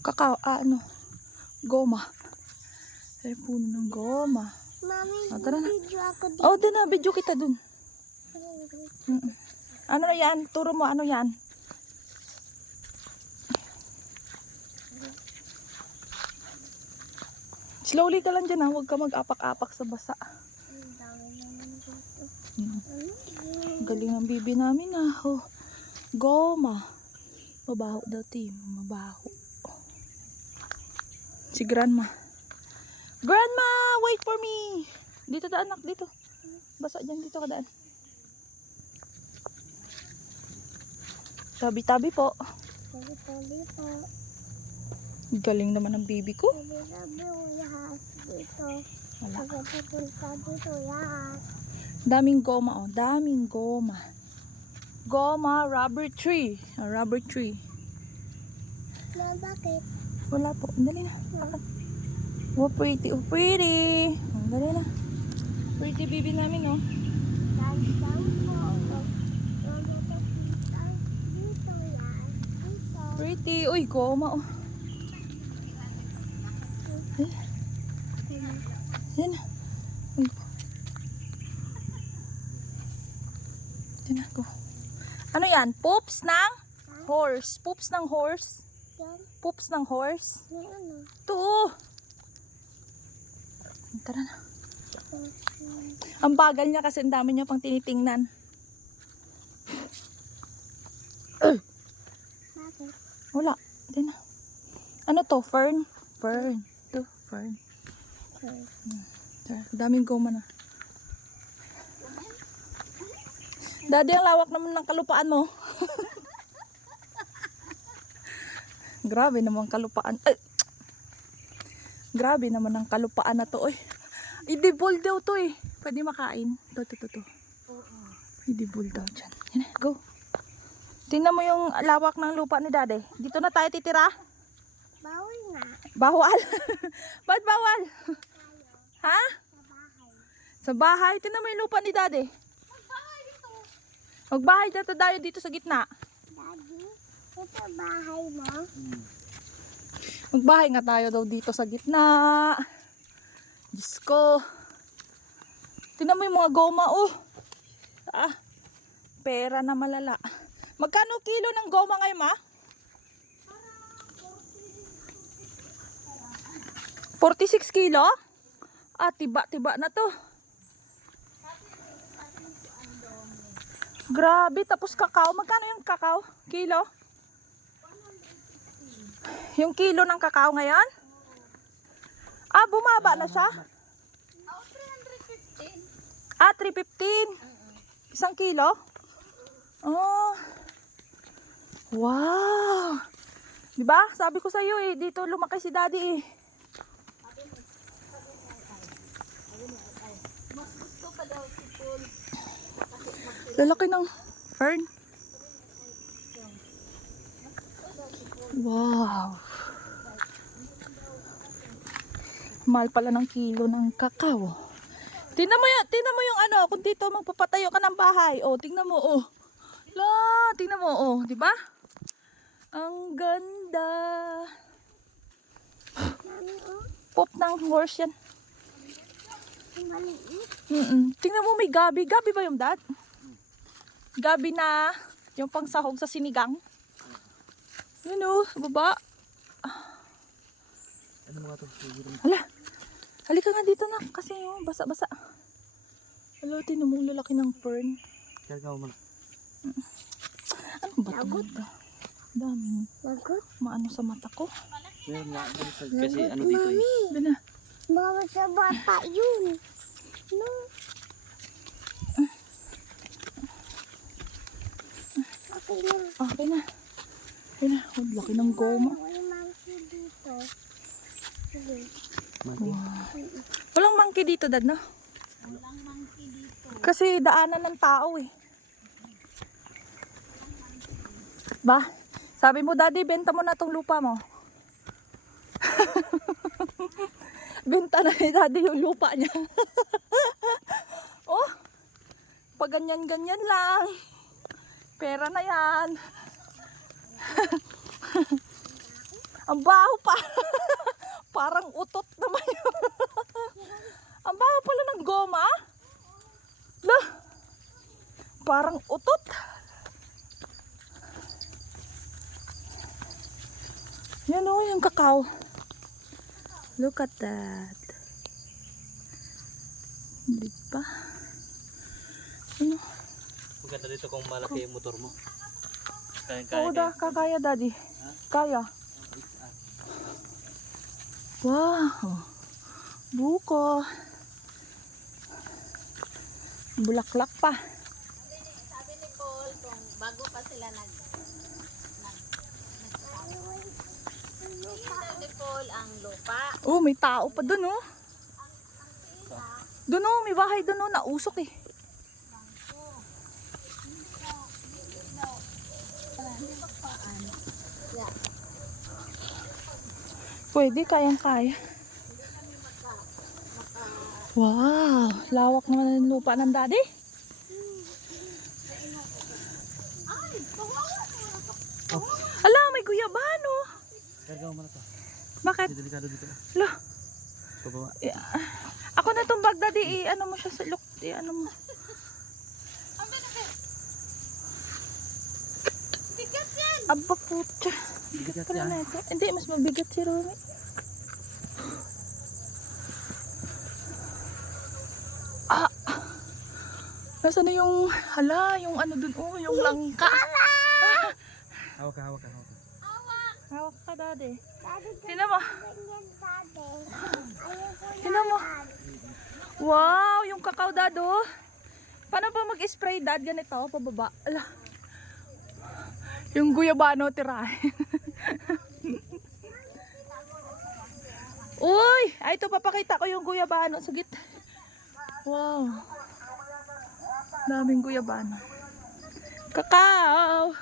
Kakao, ano? Goma. Ay, puno ng goma. Mami, Tara na. video ako dito. Oh, dun na. Video kita dun. Ano na yan? Turo mo, ano yan? Slowly ka lang dyan ha. Huwag ka mag-apak-apak sa basa. Ang dami naman dito. Galing ng bibi namin ha. Oh, goma. Mabaho daw, team. Mabaho. Si Grandma. Grandma, wait for me. Dito daan, anak, dito. Basa dyan, dito ka daan. Tabi-tabi po. Tabi-tabi po. Galing naman ng bibi ko. Tabi-tabi lahat dito. Wala. Pagkapunta dito lahat. Daming goma, oh. Daming goma. Goma, rubber tree. Rubber tree. Na bakit? Wala po. Dali na. Oh, pretty. Oh, pretty. Dali na. Pretty bibi namin, oh. Dami po. Dito yan. Dito. Pretty. Uy, goma, oh. Ay. Yan na. Yan na, go. Ano yan? Poops ng horse. Poops ng horse. Yan. Poops ng horse. Na ano? Ito, oh. Tara na. Ang bagal niya kasi ang dami niya pang tinitingnan. Bakit? Wala. Hindi na. Ano to? Fern? Fern. Ito, fern. Tara, daming goma na. Daddy, ang lawak naman ng kalupaan mo. Grabe naman kalupaan. Ay! Grabe naman ang kalupaan na to. Oy. Idibol daw to eh. Pwede makain. Ito. Idibol daw dyan. Yan, go. Tingnan mo yung lawak ng lupa ni Daddy. Dito na tayo titira. Bawal nga. Bawal. Ba't bawal? Ha? Sa bahay. Sa bahay. Tingnan mo yung lupa ni Daddy. Magbahay dito tayo dito sa gitna. Daddy, ito bahay mo? Magbahay nga tayo daw dito sa gitna. Diyos ko. Tingnan mo yung mga goma, oh. Pera na malala. Magkano kilo ng goma ngayon, ma? 46 kilo? Tiba-tiba na to. Grabe, tapos kakao. Magkano yung kakao? Kilo? Yung kilo ng kakao ngayon? Bumaba na siya? 315. 315? Isang kilo? Oh. Wow. Diba? Sabi ko sa'yo eh, dito lumaki si Daddy eh. Mas gusto pa daw si Paul. Lalaki ng fern. Wow. Mahal pala ng kilo ng kakao. Tingnan mo yung ano, kung dito magpapatayo ka ng bahay. Oh, tingnan mo, oh. Tingnan mo, oh, 'di ba? Ang ganda. Mami, oh. Pop ng horse yan. Maliit. Tingnan mo may gabi. Gabi ba yung dad? Gabi na yung pangsahog sa sinigang. Yun o, baba. Ano mga ito? Hala. Halika nga dito na kasi yung basa-basa. Hala, tinamong lalaki ng fern. Karga mo man. Ano ba ito? Daming Lagot. maano sa mata ko. Meron nga. Kasi ano dito eh. Doon na. Bawal sa bata yun. No. Okay na. Okay na. Okay na. Oh, laki ng goma. May monkey dito. Sige. Mati. Walang monkey dito, dad, no? Walang monkey dito. Kasi daanan ng tao eh. Ba? Sabi mo, Daddy, benta mo na tong lupa mo. Benta na ni Daddy yung lupa niya. Oh, pag ganyan-ganyan lang. Pera na yan. Ang baho pa. Parang utot naman yun. Ang baho pala ng goma. Lah. Parang utot. Yan o, yung kakao. Look at that. Diba? Ano? Maganda dito kung malaki yung motor mo. Oo da, kakaya daddy. Kaya. Wow. Buko. Bulaklak pa. Sabi ni Paul, kung bago pa sila Nakita ni Paul ang lupa. Oh, may tao pa dun oh. Dun oh, may bahay dun oh, nausok eh. Pwede, kayang-kaya. Wow, lawak naman ng lupa ng daddy. Ala, may guyabano. Karga mo na to. Bakit? Kasi delikado dito. Ala, Pababa. ako na itong bag daddy, ano mo siya sa look, ano mo. Bigat yan! Aba putya. Bigat Pala yan. na ito. Hindi, mas mabigat si Romy. Ah! Nasaan na yung, hala, yung ano dun, oh, yung langka. Hawak ka, hawak ka, hawak ka. Hawak ka, daddy. Daddy, Tingnan mo. ganyan dati. Ayoko Tingnan mo. Wow, yung kakao, dado. Paano pa mag-spray, dad? Ganito, pababa. Ala. Yung guyabano tirahin. Uy! Ay, ito papakita ko yung guyabano. Sagit. Wow. Daming guyabano. Kakao.